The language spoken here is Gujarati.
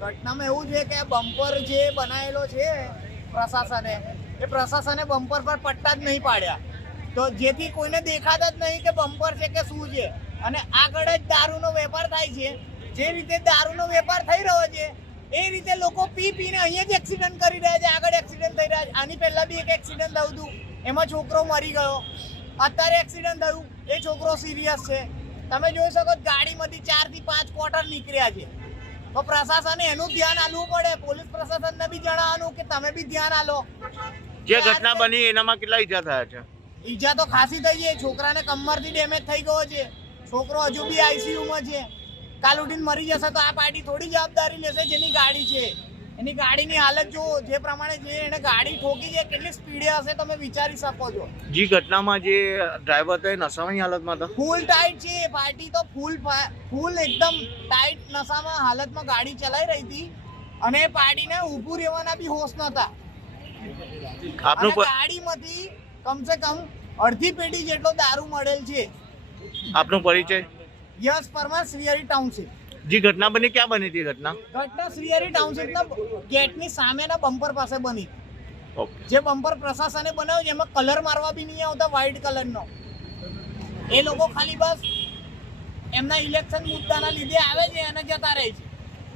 ઘટનામાં એવું છે કે બમ્પર જે બનાવેલો છે પ્રશાસને, એ પ્રશાસને બમ્પર પર પટ્ટા જ નહીં પાડ્યા, તો જેથી કોઈને દેખાતા જ નહીં કે બમ્પર છે કે શું છે. અને આગળ જ દારૂનો વેપાર થાય છે. જે રીતે દારૂનો વેપાર થઈ રહ્યો છે એ રીતે લોકો પી પીને અહીંયા જ એક્સિડન્ટ કરી રહ્યા છે, આગળ એક્સિડન્ટ થઈ રહ્યા છે. આની પહેલા બી એક એક્સિડન્ટ થયું હતું, એમાં છોકરો મરી ગયો. અત્યારે એક્સિડન્ટ થયું, એ છોકરો સિરિયસ છે. તમે જોઈ શકો ગાડીમાંથી 4 થી 5 ક્વાર્ટર નીકળ્યા છે. તો પ્રશાસને એનું ધ્યાન આપવું પડે. પોલીસ પ્રશાસનને બી જણાવવાનું કે તમે બી ધ્યાન આપો. જે ઘટના બની એનામાં કેટલા ઈજા થયા છે? ઈજા તો ખાસી થઈ છે. છોકરાને કમરથી ડેમેજ થઈ ગયો છે. છોકરો હજુ બી આઈસીયુમાં છે. કાલ ઉઠીને મરી જશે તો આ પાર્ટી થોડી જવાબદારી લેશે જેની ગાડી છે. એની ગાડીની હાલત જો જે પ્રમાણે જે એને ગાડી ઠોકી છે, કેટલી સ્પીડે હશે તમે વિચારી શકો છો. જે ઘટનામાં જે ડ્રાઈવર હતો એ નશાની હાલતમાં હતો. ફૂલ ટાઈટ છે પાર્ટી તો, ફૂલ એકદમ ટાઈટ નશામાં હાલતમાં ગાડી ચલાવી રહી હતી અને પાર્ટીને ઊભું રહેવાના બી હોશ નતા. ગાડીમાંથી કમસે કમ અડધી પેટી જેટલો દારૂ મળેલ છે. આપનો પરિચય? Yes Parmar, Shrihari township. જે ઘટના બની ક્યાં બની હતી? ઘટના શ્રીહરી ટાઉનશીપના ગેટની સામેના બમ્પર પાસે બની. જે બમ્પર પ્રશાસને બનાવ્યું છે એમાં કલર મારવા બી નહીં આવતા, વ્હાઇટ કલરનો. એ લોકો ખાલી બસ એમના ઇલેક્શન મુદ્દાના લીધે આવે છે અને જતા રહે છે.